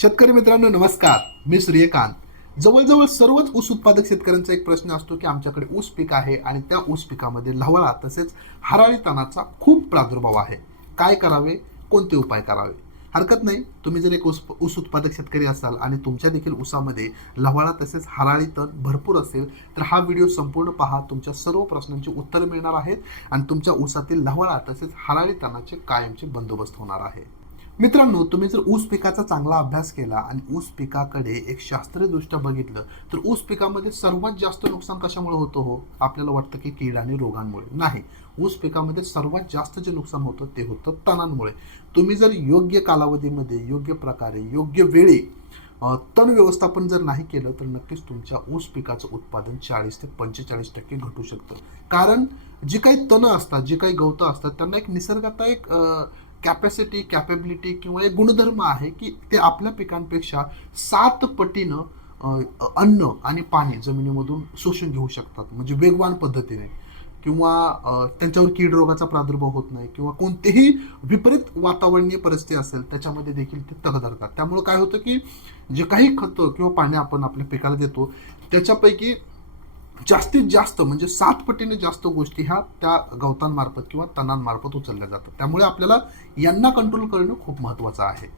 शेतकरी मित्रांनो नमस्कार. मी सूर्यकांत. जवळजवळ सर्वच ऊस उत्पादक शेतकऱ्यांचा एक प्रश्न असतो की आमच्याकडे ऊस पीक आहे आणि त्या ऊस पिकामध्ये लवळा तसेच हराळी तणाचा खूप प्रादुर्भाव आहे. काय करावे? कोणते उपाय करावे? हरकत नाही. तुम्ही जर एक ऊस ऊस उत्पादक शेतकरी असाल आणि तुमच्या देखील ऊसामध्ये लवाळा तसेच हराळी तण भरपूर असेल तर हा व्हिडिओ संपूर्ण पहा. तुमच्या सर्व प्रश्नांची उत्तर मिळणार आहेत आणि तुमच्या ऊसातील लवाळा तसेच हराळी तणाचे कायमचे बंदोबस्त होणार आहे. मित्रांनो तुम्ही जर ऊस पिकाचा चांगला अभ्यास केला आणि ऊस पिकाकडे एक शास्त्रीयदृष्ट्या बघितलं तर ऊस पिकामध्ये सर्वात जास्त नुकसान कशामुळे होतं हो? आपल्याला वाटतं की कीड आणि रोगांमुळे. नाही. ऊस पिकामध्ये सर्वात जास्त जे नुकसान होतं ते होतं तणांमुळे. तुम्ही जर योग्य कालावधीमध्ये योग्य प्रकारे योग्य वेळी तण व्यवस्थापन जर नाही केलं तर नक्कीच तुमच्या ऊस पिकाचं उत्पादन चाळीस ते पंचेचाळीस टक्के घटू शकतं. कारण जी काही तणं असतात जी काही गवतं असतात त्यांना एक निसर्गाचा एक कॅपॅसिटी कॅपेबिलिटी किंवा एक गुणधर्म आहे की ते आपल्या पिकांपेक्षा सात पटीनं अन्न आणि पाणी जमिनीमधून शोषून घेऊ शकतात. म्हणजे वेगवान पद्धतीने. किंवा त्यांच्यावर कीड रोगाचा प्रादुर्भाव होत नाही किंवा कोणतेही विपरीत वातावरणीय परिस्थिती असेल त्याच्यामध्ये देखील ते तग धरतात. त्यामुळे काय होतं की जे काही खतं किंवा पाणी आपण आपल्या पिकाला देतो त्याच्यापैकी जास्तीत जास्त म्हणजे सात पटीने जास्त गोष्टी ह्या त्या गवतांमार्फत किंवा तणांमार्फत उचलल्या जातात. त्यामुळे आपल्याला यांना कंट्रोल करणं खूप महत्त्वाचं आहे.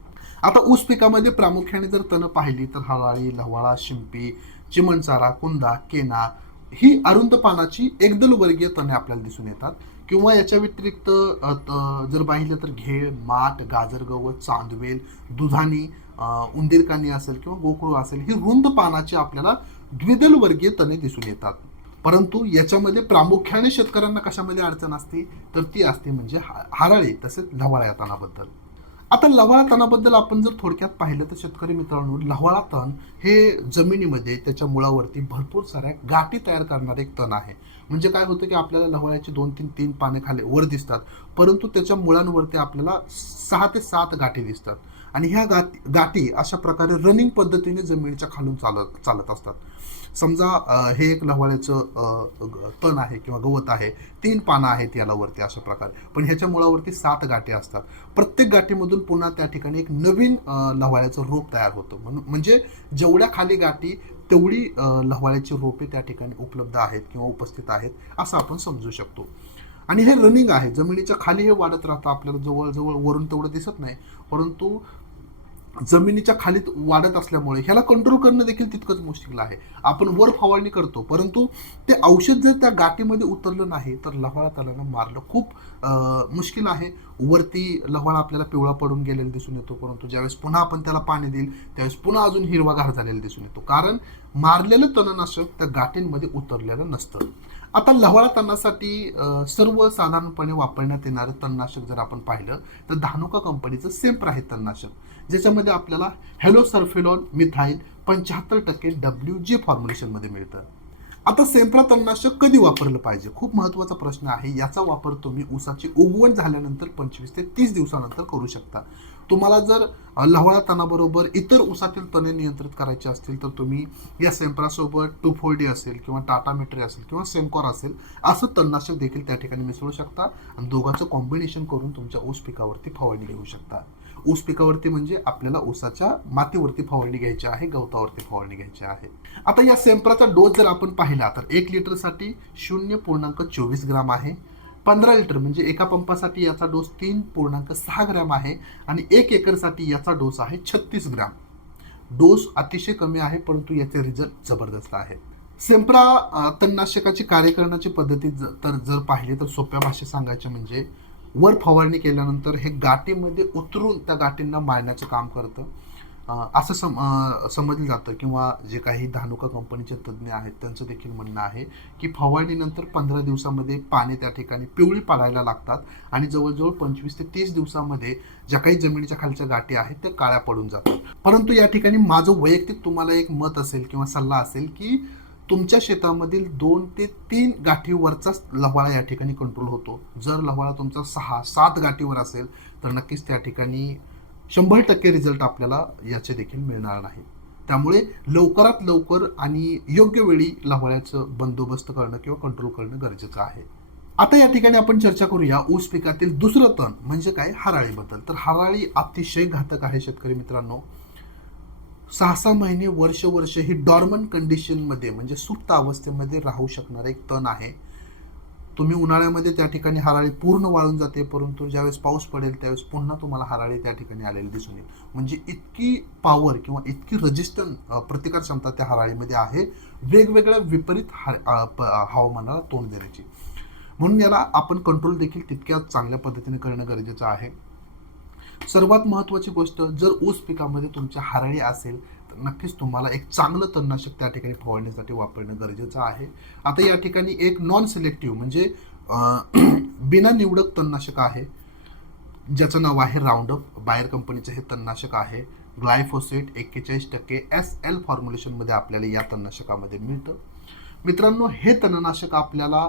आता ऊस पिकामध्ये प्रामुख्याने जर तणं पाहिली तर हराळी लव्हाळा शिंपी चिमणचारा कुंदा केना ही अरुंद पानाची एकदल वर्गीय तणे आपल्याला दिसून येतात. किंवा याच्या व्यतिरिक्त जर पाहिलं तर घेळ माठ गाजर गवत चांदवेल दुधानी उंदीरकानी असेल किंवा गोकुळ असेल ही रुंद पानाची आपल्याला द्विदल वर्गीय तणे दिसून येतात. परंतु याच्यामध्ये प्रामुख्याने शेतकऱ्यांना कशामध्ये अडचण असते? तर ती असते म्हणजे हा- हराळी तसेच लव्हाळ्या तणाबद्दल. आता लवाळा तणाबद्दल आपण जर थोडक्यात पाहिलं तर शेतकरी मित्रांनो लवाळा तण हे जमिनीमध्ये त्याच्या मुळावरती भरपूर साऱ्या गाठी तयार करणारे एक तण आहे. म्हणजे काय होतं की आपल्याला लवाळ्याची दोन तीन तीन पाने खाली वर दिसतात. परंतु त्याच्या मुळांवरती आपल्याला सहा ते सात गाठी दिसतात. आणि ह्या गाठी गाठी अशा प्रकारे रनिंग पद्धतीने जमिनीच्या खालून चालत चालत असतात. समजा हे एक लवाळ्याचं ग- तण आहे किंवा गवत आहे तीन पानं आहेत याला वरती अशा प्रकारे. पण ह्याच्या मुळावरती सात गाठी असतात. प्रत्येक गाठीमधून पुन्हा त्या ठिकाणी एक नवीन लव्हाळ्याचं रोप तयार होतं. म्हणून म्हणजे जेवढ्या खाली गाठी तेवढी लव्हाळ्याची लवाळ्याची रोपे त्या ठिकाणी उपलब्ध आहेत किंवा उपस्थित आहेत असं आपण समजू शकतो. आणि हे रनिंग आहे. जमिनीच्या खाली हे वाढत राहतं. आपल्याला जवळजवळ वरून तेवढं दिसत नाही. परंतु जमिनीच्या खालीत वाढत असल्यामुळे ह्याला कंट्रोल करणं देखील तितकंच मुश्किल आहे. आपण वर फवारणी करतो परंतु ते औषध जर त्या गाठीमध्ये उतरलं नाही तर लव्हाळा त्याला मारलं खूप मुश्किल आहे. वरती लव्हाळा आपल्याला पिवळा पडून गेलेला दिसून येतो परंतु ज्यावेळेस पुन्हा आपण त्याला पाणी देईल त्यावेळेस पुन्हा अजून हिरवागार झालेला दिसून येतो. कारण मारलेलं तणनाशक त्या गाठींमध्ये उतरलेलं नसतं. आता लव्हाळा तणासाठी सर्वसाधारणपणे वापरण्यात येणारं तणनाशक जर आपण पाहिलं तर धानुका कंपनीचं सेम्प्र आहे तणनाशक ज्याच्यामध्ये आपल्याला हॅलो सर्फेलॉन मिथाईल पंच्याहत्तर टक्के डब्ल्यू जी फॉर्म्युलेशनमध्ये मिळतं. आता सेम्प्रा तणनाशक कधी वापरलं पाहिजे? खूप महत्त्वाचा प्रश्न आहे. याचा वापर तुम्ही ऊसाची उगवण झाल्यानंतर पंचवीस ते तीस दिवसानंतर करू शकता. तुम्हाला जर लवळा तणाबरोबर इतर ऊसातील तणे नियंत्रित करायचे असतील तर तुम्ही या सेम्प्रासोबत टू फोर असेल किंवा टाटा मिट्री असेल किंवा सेमकॉर असेल असं तणनाशक देखील त्या ठिकाणी मिसळू शकता आणि दोघांचं कॉम्बिनेशन करून तुमच्या ऊस पिकावरती फवारणी घेऊ शकता. ऊस पिकावरती म्हणजे आपल्याला ऊसाच्या मातीवरती फवारणी घ्यायची आहे गवतावरती फवारणी घ्यायची आहे. आता या सेम्प्राचा डोस जर आपण पाहिला तर एक लिटरसाठी शून्य पूर्णांक चोवीस ग्राम आहे. पंधरा लिटर म्हणजे एका पंपासाठी याचा डोस तीन पूर्णांक सहा ग्रॅम आहे आणि एक एकरसाठी याचा डोस आहे छत्तीस ग्रॅम. डोस अतिशय कमी आहे परंतु याचे रिझल्ट जबरदस्त आहे. सेम्प्रा तणनाशकाची कार्य करण्याची पद्धती ज- तर जर पाहिली तर सोप्या भाषेत सांगायचे म्हणजे वर फवारणी केल्यानंतर हे गाठीमध्ये उतरून त्या गाठींना मारण्याचं काम करतं. असं सम समजलं जातं किंवा जे काही धानुका कंपनीचे तज्ज्ञ आहेत त्यांचं देखील म्हणणं आहे की फवारणीनंतर पंधरा दिवसामध्ये पाने त्या ठिकाणी पिवळी पाडायला लागतात आणि जवळजवळ पंचवीस ते तीस दिवसामध्ये ज्या काही जमिनीच्या खालच्या गाठी आहेत त्या काळ्या पडून जातात. परंतु या ठिकाणी माझं वैयक्तिक तुम्हाला एक मत असेल किंवा सल्ला असेल की तुमच्या शेतामधील दोन ते तीन गाठीवरचाच लवाळा या ठिकाणी कंट्रोल होतो. जर लवाळा तुमचा सहा सात गाठीवर असेल तर नक्कीच त्या ठिकाणी शंभर टक्के रिझल्ट आपल्याला याचे देखील मिळणार नाही. त्यामुळे लवकरात लवकर आणि योग्य वेळी लवाळ्याचं बंदोबस्त करणं किंवा कंट्रोल करणं गरजेचं आहे. आता या ठिकाणी आपण चर्चा करूया ऊस पिकातील दुसरं तण म्हणजे काय? हराळीबद्दल. तर हराळी अतिशय घातक आहे शेतकरी मित्रांनो. सहा सहा महिने वर्ष वर्ष ही डॉर्मन कंडिशनमध्ये म्हणजे सुप्त अवस्थेमध्ये राहू शकणारा एक तण आहे. तुम्ही उन्हाळ्यामध्ये त्या ठिकाणी हराळी पूर्ण वाळून जाते परंतु ज्यावेळेस पाऊस पडेल त्यावेळेस पुन्हा तुम्हाला हराळी त्या ठिकाणी आलेली दिसून येईल. म्हणजे इतकी पॉवर किंवा इतकी रजिस्टंट प्रतिकार क्षमता त्या हराळीमध्ये आहे वेगवेगळ्या विपरीत प- हवामानाला तोंड देण्याची. म्हणून याला आपण कंट्रोल देखील तितक्या चांगल्या पद्धतीने करणं गरजेचं आहे. सर्वात महत्त्वाची गोष्ट जर ऊस पिकामध्ये तुमच्या हराळी असेल तर नक्कीच तुम्हाला एक चांगलं तणनाशक त्या ठिकाणी फवारण्यासाठी वापरणं गरजेचं आहे. आता या ठिकाणी एक नॉन सिलेक्टिव्ह म्हणजे बिना निवडक तणनाशक आहे ज्याचं नाव आहे राऊंडअप बाहेर कंपनीचं हे तणनाशक आहे. ग्लायफोसेट एक्केचाळीस टक्के एस एल फॉर्म्युलेशनमध्ये आपल्याला या तणनाशकामध्ये मिळतं. मित्रांनो हे तणनाशक आपल्याला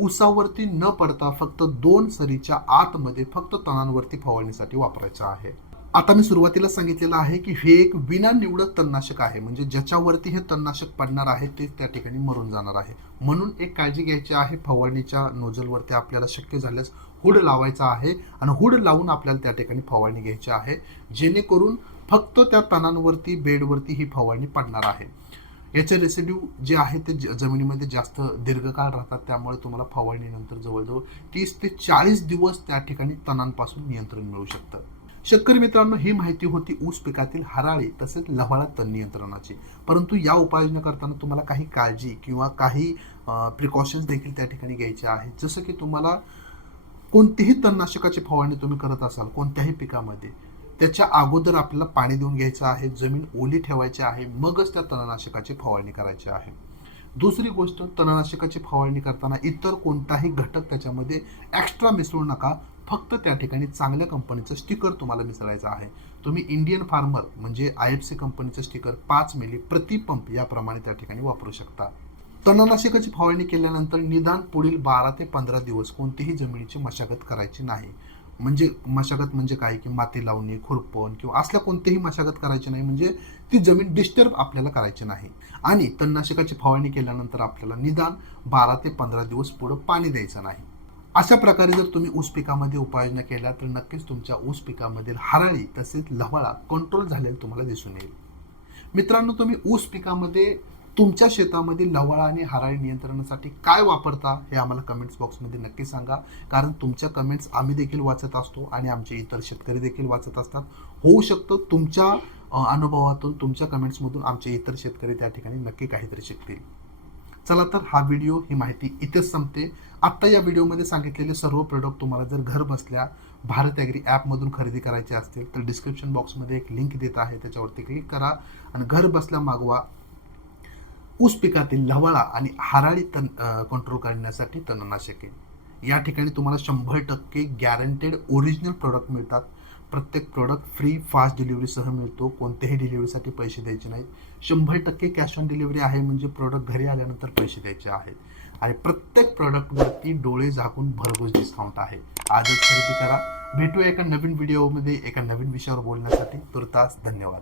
उसावरती न पडता फक्त दोन सरीच्या आतमध्ये फक्त तणांवरती फवारणीसाठी वापरायचं आहे. आता मी सुरुवातीला सांगितलेलं आहे की हे एक विना निवडक तणनाशक आहे. म्हणजे ज्याच्यावरती हे तणनाशक पडणार आहे ते त्या ठिकाणी मरून जाणार आहे. म्हणून एक काळजी घ्यायची आहे फवारणीच्या नोजलवरती आपल्याला शक्य झाल्यास हुड लावायचा आहे आणि हुड लावून आपल्याला त्या ठिकाणी फवारणी घ्यायची आहे. जेणेकरून फक्त त्या तणांवरती बेडवरती ही फवारणी पडणार आहे. याचे रेसिड्यू जे आहे ते ज- जमिनीमध्ये जास्त दीर्घकाळ राहतात त्यामुळे तुम्हाला फवारणीनंतर जवळजवळ तीस ते चाळीस दिवस त्या ठिकाणी तणांपासून नियंत्रण मिळू शकतं. शेतकरी मित्रांनो ही माहिती होती ऊस पिकातील हराळी तसेच लव्हाळा तण नियंत्रणाची. परंतु या उपाययोजना करताना तुम्हाला काही काळजी किंवा काही प्रिकॉशन्स देखील त्या ठिकाणी घ्यायचे आहेत. जसं की तुम्हाला कोणतीही तणनाशकाची फवारणी तुम्ही करत असाल कोणत्याही पिकामध्ये त्याच्या अगोदर आपल्याला पाणी देऊन घ्यायचं आहे जमीन ओली ठेवायची आहे मगच त्या तणनाशकाची फवारणी करायची आहे. दुसरी गोष्ट तणनाशकाची फवारणी करताना इतर कोणताही घटक त्याच्यामध्ये एक्स्ट्रा मिसळू नका. फक्त त्या ठिकाणी चांगल्या कंपनीचं स्टिकर तुम्हाला मिसळायचं आहे. तुम्ही इंडियन फार्मर म्हणजे आय एफ सी कंपनीचं स्टिकर पाच मिली प्रति पंप याप्रमाणे त्या ठिकाणी वापरू शकता. तणनाशकाची फवारणी केल्यानंतर निदान पुढील बारा ते पंधरा दिवस कोणतीही जमिनीची मशागत करायची नाही. म्हणजे मशागत म्हणजे काय? की माती लावणे खुरपण किंवा असल्या कोणतीही मशागत करायची नाही म्हणजे ती जमीन डिस्टर्ब आपल्याला करायची नाही. आणि तणनाशकाची फवारणी केल्यानंतर आपल्याला निदान बारा ते पंधरा दिवस पुढं पाणी द्यायचं नाही. अशा प्रकारे जर तुम्ही ऊस पिकामध्ये उपाययोजना केल्या तर नक्कीच तुमच्या ऊस पिकामधील हराळी तसेच लवळा कंट्रोल झालेला तुम्हाला दिसून येईल. मित्रांनो तुम्ही ऊस पिकामध्ये तुमच्या शेतामध्ये लवळा आणि हराळी नियंत्रणासाठी काय वापरता हे आम्हाला कमेंट्स बॉक्समध्ये नक्की सांगा. कारण तुमच्या कमेंट्स आम्ही देखील वाचत असतो आणि आमचे इतर शेतकरी देखील वाचत असतात. होऊ शकतं तुमच्या अनुभवातून तुमच्या कमेंट्समधून आमचे इतर शेतकरी त्या ठिकाणी नक्की काहीतरी शिकतील. चला तर हा व्हिडिओ ही माहिती इथेच संपते. आत्ता या व्हिडिओमध्ये सांगितलेले सर्व प्रोडक्ट तुम्हाला जर घर बसल्या भारत ॲग्री ॲपमधून खरेदी करायचे असतील तर डिस्क्रिप्शन बॉक्समध्ये एक लिंक देत आहे. त्याच्यावरती क्लिक करा आणि घर बसल्या मागवा. ऊस पिकातील लवाळा आणि हराळी तण कंट्रोल करण्यासाठी तणनाशके या ठिकाणी तुम्हाला शंभर टक्के गॅरंटेड ओरिजिनल प्रोडक्ट मिळतात. प्रत्येक प्रोडक्ट फ्री फास्ट डिलिव्हरीसह मिळतो. कोणत्याही डिलिव्हरीसाठी पैसे द्यायचे नाहीत. शंभर टक्के कॅश ऑन डिलिव्हरी आहे म्हणजे प्रोडक्ट घरी आल्यानंतर पैसे द्यायचे आहेत. आणि प्रत्येक प्रोडक्टवरती डोळे झाकून भरघोस डिस्काउंट आहे. आजच खरेदी करा. भेटूया एका नवीन व्हिडिओमध्ये एका नवीन विषयावर बोलण्यासाठी. तुर्तास धन्यवाद.